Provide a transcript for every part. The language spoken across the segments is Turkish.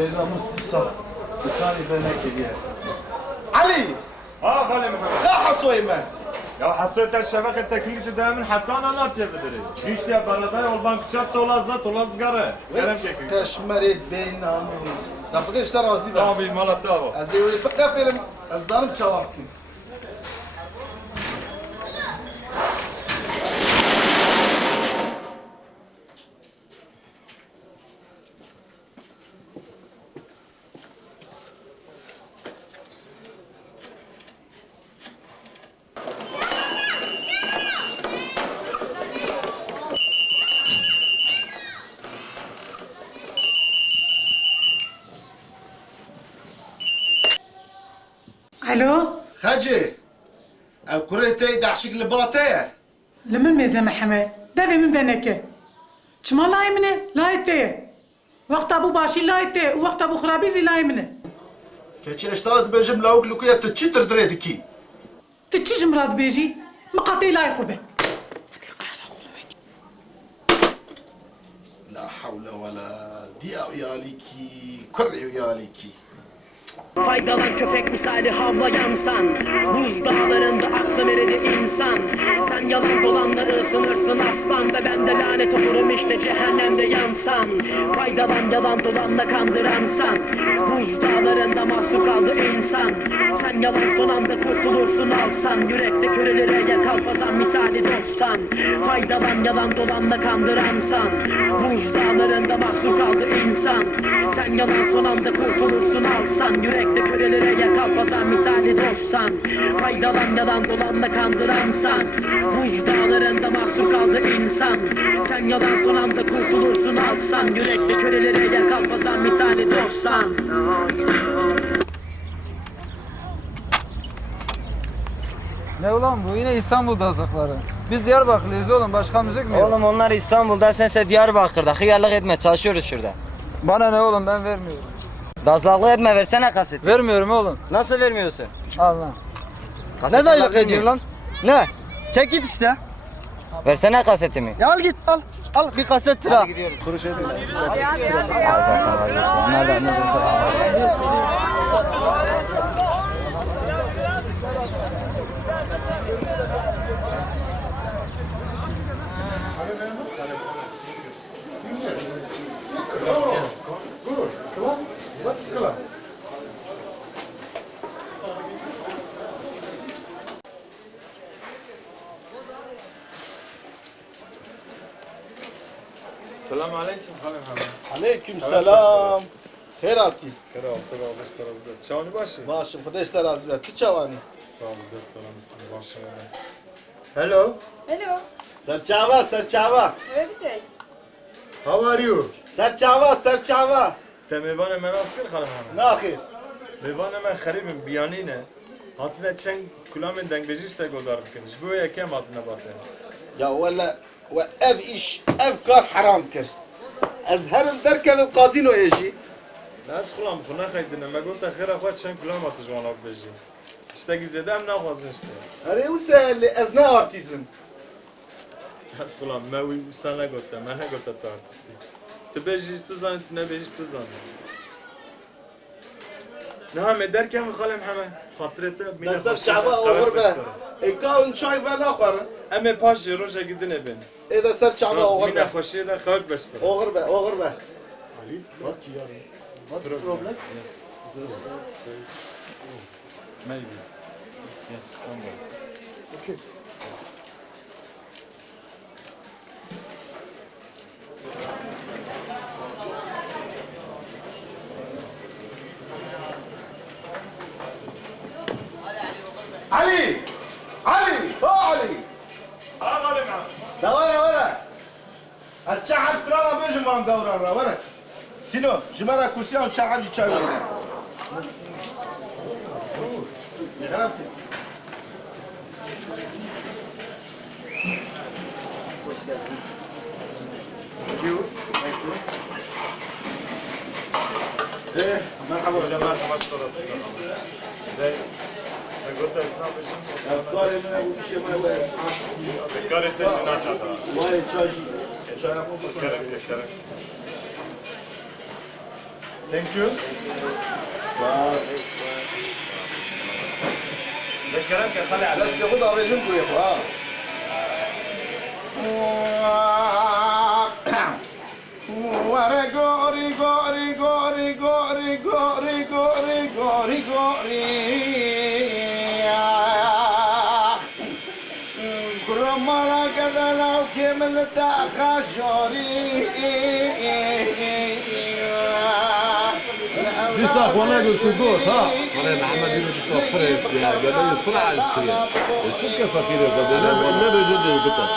بيناموس تصاب الثاني بينك اليوم علي خالي محمد لا حصوي ما Ya hasret şebeke tekliti dayanın hatta ana çevirir. Çiş ya barada yoldan kıçat tolaz garı. Kerem kekik. كشمري بيناموس ده بقى اشترى عزيز Sahibi malatya bu. ازوي بقى فيلم الظالم شواكم الو خجي او كريتي دعشق البلاطيه لمن ميزه محمد دبي من بينك شما لايمنه لايتي وقت ابو باشي لايتي وقت ابو خرابيزي لايمنه كتشي اشترت بجم لاوك لوكيا تتشتر دريدكي تتشج مراد بيجي مقاطي لاي قربه لا حول ولا ديا وياليكي كرعي وياليكي Faydalan köpek misali havlayansan, buz dağlarında aklım eridi insan. Sen yalan dolanla ısınırsın aslan ve ben de lanet olurum işte cehennemde yansan. Faydalan yalan dolanla kandıransan, buz dağlarında mahsur kaldı insan. Sen yalan son anda kurtulursun alsan, yürekte körelere yer kalpazan misali dostsan. Faydalan yalan dolanla kandıransan, buz dağlarında mahsur kaldı insan. Sen yalan son anda kurtulursun alsan, yürekte körelere yer kalpazan misali dostsan. Faydalan yalan dolanla kandıransan, buz dağlarında mahsur kaldı insan. Sen yalan son anda kurtulursun alsan, yürekte körelere yer kalpazan misali dostsan. Ne ulan bu yine İstanbul'da azakları. Biz Diyarbakırlıyız oğlum, başka müzik mi yok? Oğlum onlar İstanbul'da, sense Diyarbakır'da. Hıyarlık etme, çalışıyoruz şurada. Bana ne oğlum, ben vermiyorum. Dazlaklık etme, versene kaseti. Vermiyorum oğlum. Nasıl vermiyorsun? Al lan. Kaset Ne dayılık çalabilir ediyorsun miyim? lan? Ne? Çek git işte. Versene kasetimi. Ya al git al. Al bir kaset tıra. Hadi gidiyoruz. Kuruş edin. Zaten vazgeçiyor. Onlar da ne Selamun aleyküm Halil Muhammed. عليكم السلام خيراتي Kral dışlar azbet. Çavani başı. باشم خديش ترى عزبت تشواني Sağ ol destalamısın başım. هلو Hello, سرچاوا سرچاوا everyday. How are you? سرچاوا سرچاوا Te mevan hemen asker Halil Muhammed. ناخر Mevan hemen xaribim biyanine. Hatine çen kulamen dengbejis te godar bikin. Jbo yekem hatine batı. يا ولا وأب إيش أفكار حرام كر أزهرم دركب بقازينو يجي Nas xulam xuna xaydine megota xira xwa çen kulam atı jwana beji. İşte gizedem ne xwazın işte. أري وسا اللي أزنا أرتيزم Nas xulam mewi ustana gota, mene gota ta artisti. Te beji tu zanı, te beji tu zanı. نعم دركم خالي محمد خاطرته بس الشعباء وغربة إكاون شاي ولا آخر أما باش روجا جدنا بين إذا صار شعباء من وغربة خوشي ده خاك بس وغربة وغربة علي What you are? What's the problem? Yes this say maybe yes combo Okay. علي علي هو علي غالي معه ده ورا الشعب ترى بيجي ما مقورا ورا شنو جماعة كرسيان شعب يتشاور ايه مرحبا مرحبا مرحبا ده قلت اسنان بشم افكاري من ابو شيء ما هو ذكرت جنات هذا وايد شاجي كرم كرم Thank you. بالكلام كان طالع على بس ياخد عربيتكم يا اخو. وريغو ريغو ريغو ريغو ريغو ريغو ريغو ريغو كرمالا كذا لو كمل تاخاشوري دي صاحبنا قلت دوت ها انا محمد بن صفر يا قال يطلع على السكرين شوف كيف فقير قبل ما بجد القطط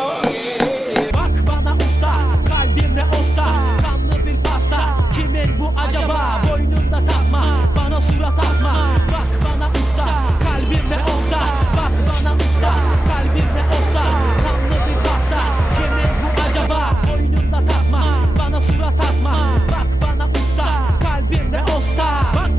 Bak bana usta, kalbimle osta, kanlı bir pasta. Kimin bu acaba, boynunda tasma, bana surat asma. Bak bana usta, kalbimle osta, bak bana usta, kalbimle osta, kanlı bir pasta. Kimin bu acaba, boynunda tasma, bana surat asma. Bak bana usta, kalbimle osta, bak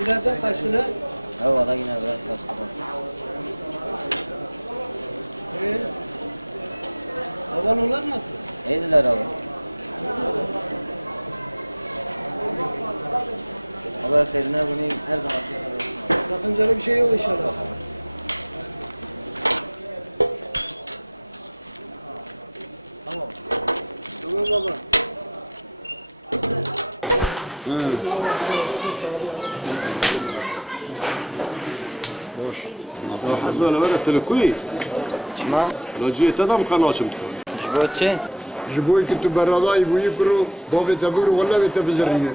Birazdan kaç lira? Ha valla yine biraz kaçtı. Havalolar nasıl? İyiydiler abi. Allah seyrine bunu her zaman Sakıncalı bir şey yok inşallah. Tamam. Tamam baba. لو حصل ولا تلكوي Çima, لو جيت هذا مخلصم jibotçi. جبوي كنتو براداي ويكرو بابي تبرو ولا بتبزرني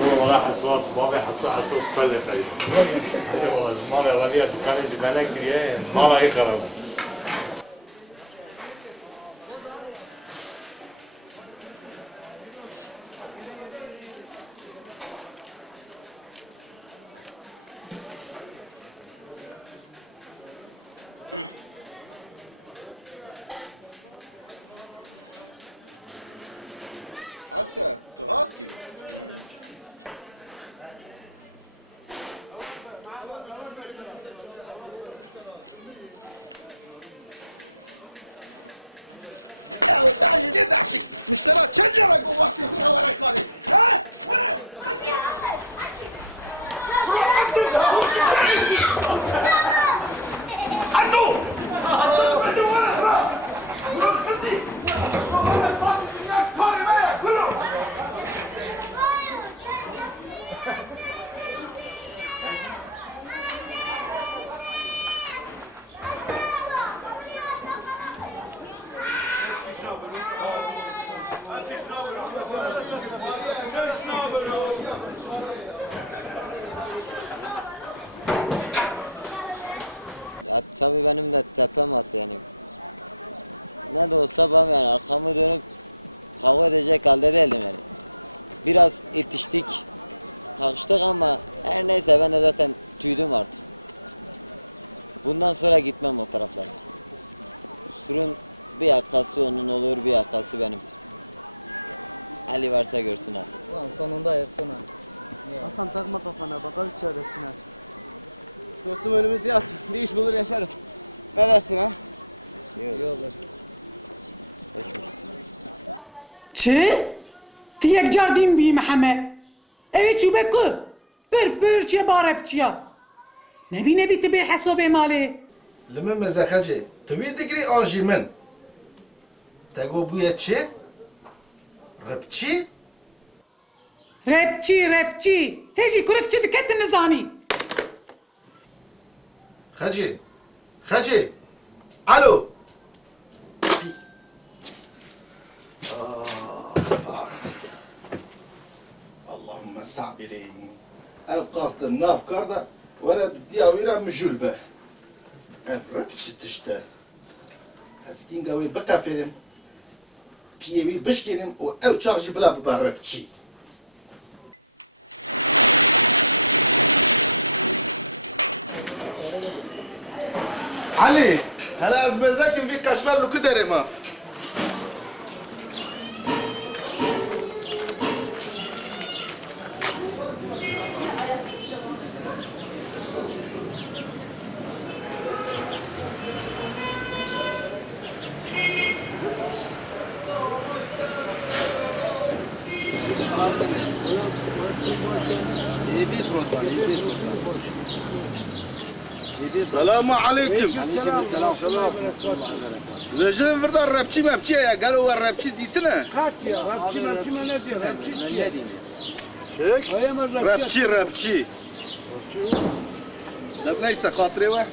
والله حصاد بابي حصاد كل خير ايوه المره غاليه كان يجي كده مره يقرب حسن تهاتي تعال كده عشان مشترى شجره جوا ياخدها ورا القاضي ها ولا Ya tabii benim de tepem attı yani. Ne de olsa ben yani arkamı dönüp kavga edecek halde değildim yani. Biraz itiştik, kalkıştık ama her neyse ben de zaten tüydüm artık. Bundan sonra gitmem o taraflara. Surun bir yakası onun olur, bir yakası benim. Ali varsa görsün artık. Lan sonunda ayırttın ha. Hasan takma kafana bakarız çaresine. Dostum önümüz yaz. Bir iş bulur yaşarız. Ne dersin ha? İyi olur. Hoşmuş. چی؟ تی یک جار دیم بی محمد Evet çubuk ku. Bir çiye barep çiye. Ne bi tibi hesabı mali. لمن مزخجه توی دگری آنجی من تگو بوی چی؟ ربچی؟ Rapçi. Heci kurekçi dikkat nizani. خجی الو اللهم صابرين القصد الناف كاردا ولا بدي اويرا مجول به ربچی تشته اسكين قوي بقى فيلم بيوي بشكينم و او تشارجي بلا ببربچي علي هلا از بزاكم في كشمر لو كدري ما السلام عليكم. رجل فردا ربچی مبچی یا قالوا الربچی ديتنا. Rapçi ne diyor? ربچی. لا ليس خاطري واحد.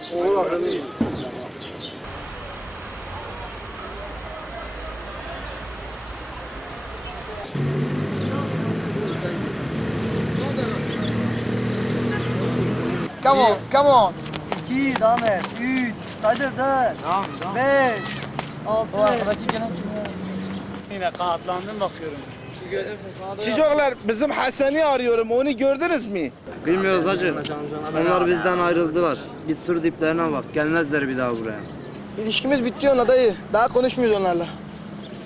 Come on. 2, devam et. 3, saydır 4, 5, 6. Arkadaki gelen Yine kanatlandım bakıyorum. Çocuklar bizim Hasan'ı arıyorum. Onu gördünüz mü? Bilmiyoruz hacı. Onlar bizden ayrıldılar. Git sur diplerine bak. Gelmezler bir daha buraya. İlişkimiz bitti ona dayı. Daha konuşmuyoruz onlarla.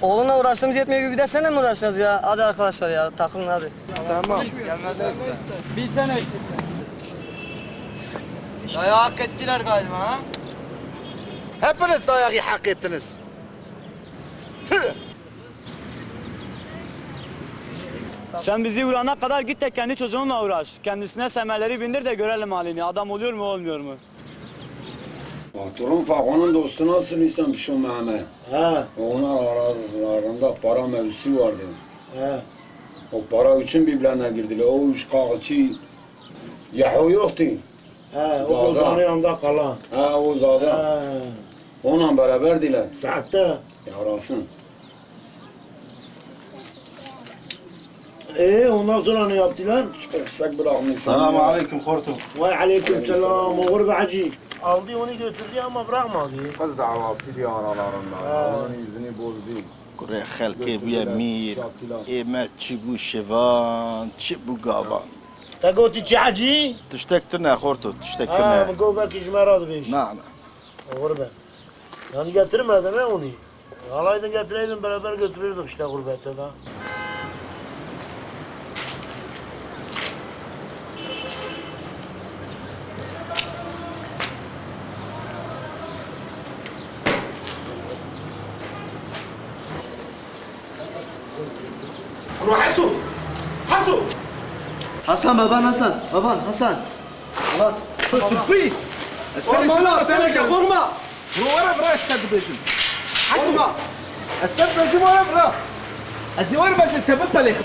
Oğlunla uğraştığımız yetmiyor bir de seninle mi uğraşacağız ya? Hadi arkadaşlar ya takılın hadi. Tamam. bir sene eksik. Dayağı hak ettiler galiba ha? Hepiniz dayağı hak ettiniz. Sen bizi vurana kadar git de kendi çocuğunla uğraş. Kendisine semerleri bindir de görelim halini. Adam oluyor mu olmuyor mu? Patron Fakon'un dostu nasıl insan şu Mehmet? Ha. Onlar aralarında para mevzusu vardı. Ha. O para için birbirlerine girdiler. O üç kağıtçı Yahu yoktu. Ha. O Ozan'ın yanında kalan. Ha o Zaza. Ha. Onunla beraberdiler. Saatte. Yarasın. Ondan sonra ne yaptılar? Çok sek bırakmışsın. Selamun aleyküm hortum. Vay aleyküm selam, o gurbe hacı. Aldı onu götürdü ama bırakmadı. Kız davası diye aralarında. Onun yüzünü bozdu. Kurey xelkê bûye mîr, ême çi bû şivan, çi bû gavan. Te goti çi hacı? Tiştek tune hortu, tiştek Ha, tune. mı go belki jmera beş. Na. O gurbe. Yani getirmedin ha onu. Alaydın getireydin beraber götürürdük işte gurbette da. Kuru Hasu! Hasu! Hasan baban Hasan. Baban Hasan. Lan, tuttuy! Korma ulan, teneke korma. Kuru vara bırak istedi bejim. Hasu! Ested bejim vara bırak. Ezi var bazı tebin pelik.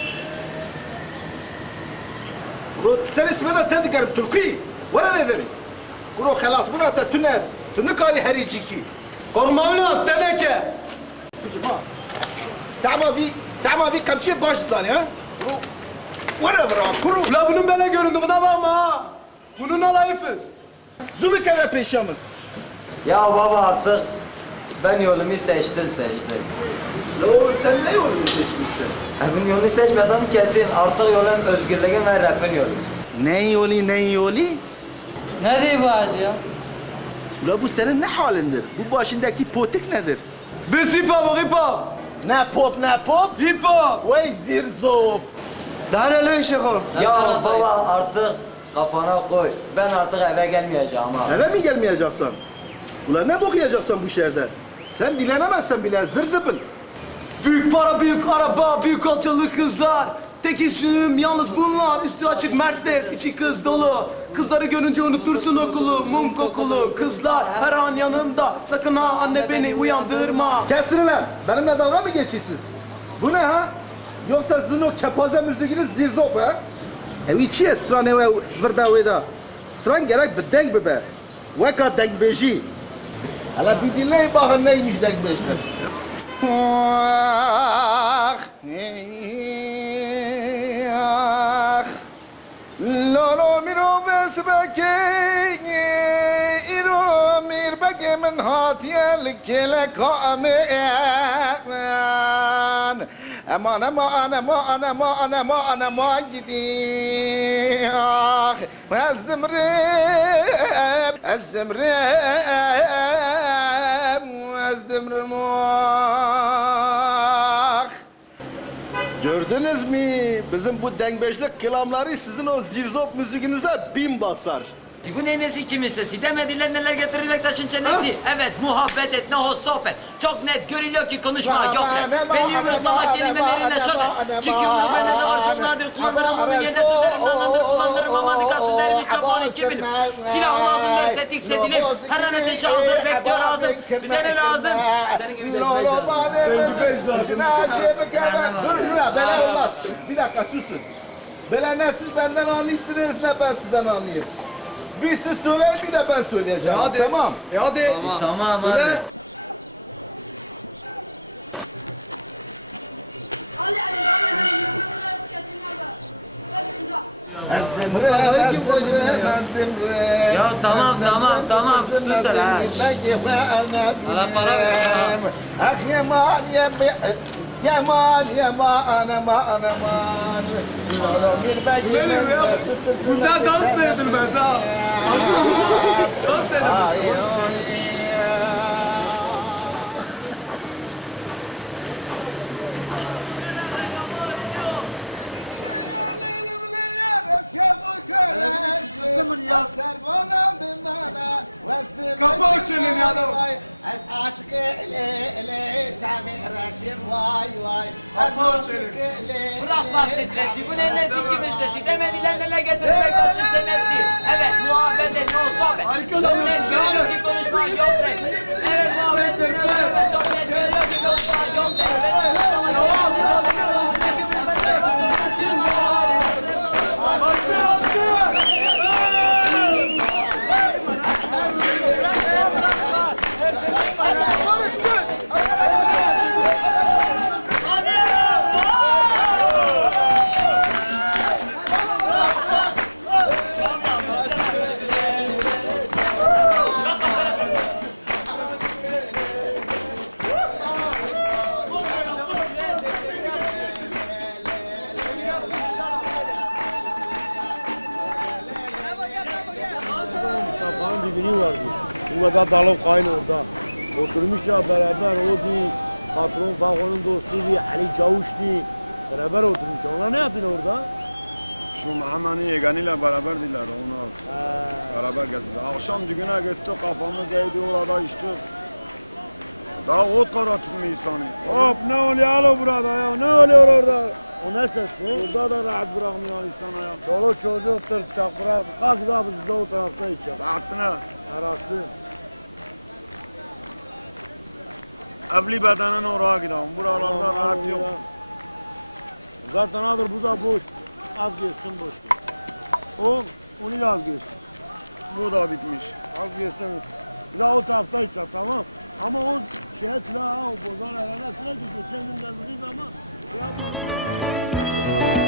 Kuru sen ismi de tedigarım Türkiye. Vara vederi. Kuru halas buna da tüner. Tünü kari hericiki. Korma ulan, teneke. تعمى في كم شيء باش زاني ها؟ ورا برا كرو Ula bunun böyle göründüğüne bakma ha. Bunun alayıfız. زومي كذا بيشامن Ya baba artık ben yolumu seçtim. لو sen ne yolunu seçmişsin? Evin yolunu seçmedim kesin. Artık yolum özgürlüğün ve rapin yolu. Ne yolu? Ne diyor bu hacı ya? Ula bu senin ne halindir? Bu başındaki potik nedir? Biz hip hop. Ne pop? Hip hop. Vay zirzop! Daha ne işi kol? Ya baba artık kafana koy. Ben artık eve gelmeyeceğim ha. Eve mi gelmeyeceksin? Ula ne okuyacaksın bu şehirde? Sen dilenemezsen bile zır zıbın. Büyük para, büyük araba, büyük alçalı kızlar. Tek işim yalnız bunlar. Üstü açık Mercedes, içi kız dolu. Kızları görünce unutursun okulu. Mum kokulu kızlar her an yanımda. Sakın ha anne beni uyandırma. Kesin lan. Benimle dalga mı geçiyorsunuz? Bu ne ha? Yoksa sizin o kepaze müziğiniz zirzop ha? Evi çiye strane ve vrda veda? Stran gerek bir denk bibe. Veka denk beji. Hala bir dinleyin bakın neymiş denk beşler. Ah, ah. Lolo miro besbeke iro mir beke min hatiye kele kamen aman aman aman aman aman aman gidiyor azdemrem azdemrem azdemrem. Gördünüz mü? Bizim bu dengbeşlik kelamları sizin o zirzop müziğinize bin basar. Bu ne nesi kimin sesi? Demediler neler getirir Bektaş'ın çenesi. Evet, muhabbet et, ne hoş sohbet. Çok net görülüyor ki konuşma yok rap. Beni yumruklamak kelimelerine şöyle. Çünkü yumruk bende de var çok nadir. Kullanırım bunu yerine sözlerimden andır. Kullanırım amanika sözlerimi çabanı kim bilir. Silah lazım dört tetik sedilir. Her an ateşe hazır bekliyor ağzım. Bize ne lazım? Senin gibi Böyle olmaz. Bir dakika susun. Böyle ne siz benden anlıyorsunuz ne ben sizden anlayayım. Bir siz söyleyin bir de ben söyleyeceğim. Hadi. Tamam. Hadi. Tamam Söyle. hadi. Ya tamam sus hele ha. Bana para ver. Ah yaman yaman yaman aman aman. Benim ya. Bundan dans da edilmez ha. Dans da edilmez. Kapı açılın ya adam. Kapı açılın. Bırak bak stresi, bu ne nesi kimin sesi? Demediler neler getirir Bektaş'ın çenesi. Evet, muhabbet et, ne o sohbet. Çok net görüyor ki konuşma yok rap. Evet, muhabbet et, çok net görüyor ki konuşma yok rap. Birbirini vardı. Bu kadar dalıp kaynı orada. Oturmuşlar beraber. O değil, patron Fakon'un dostu değil, Ali Çavuş değil. Beraber oturmuşlar. Onlar ne yapıyor orada? Şu Muhammed'in yeğeniyle beraberdiler onlar. Beraber gezdiler. Akşam düğüne gittik, kafamız eğdi orada içtik. Daha ot kadar tutmuyor insanı. Hop ne oluyor alo burada ya, ne oluyor orada? O ne sesi? Orada da rahat bırakmıyor insan ya. Çoluk çocuktur, çakıra. Kalk da biz de o tarafta içelim. Saatine. Arası. Evli bedenin oraya gidelim. Buralarda rahat yok. Zaten alır bu da boş. Az geçsin boş. Onu da az geçsin. Bu da bitmiş. Az geçsin. Bir daha o tarafta içeceğiz tamam. Ama o silah, o bozan erenesiyle düşüyor. Sen gün gelmediği zaman şey yapma.